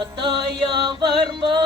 святая Варвара,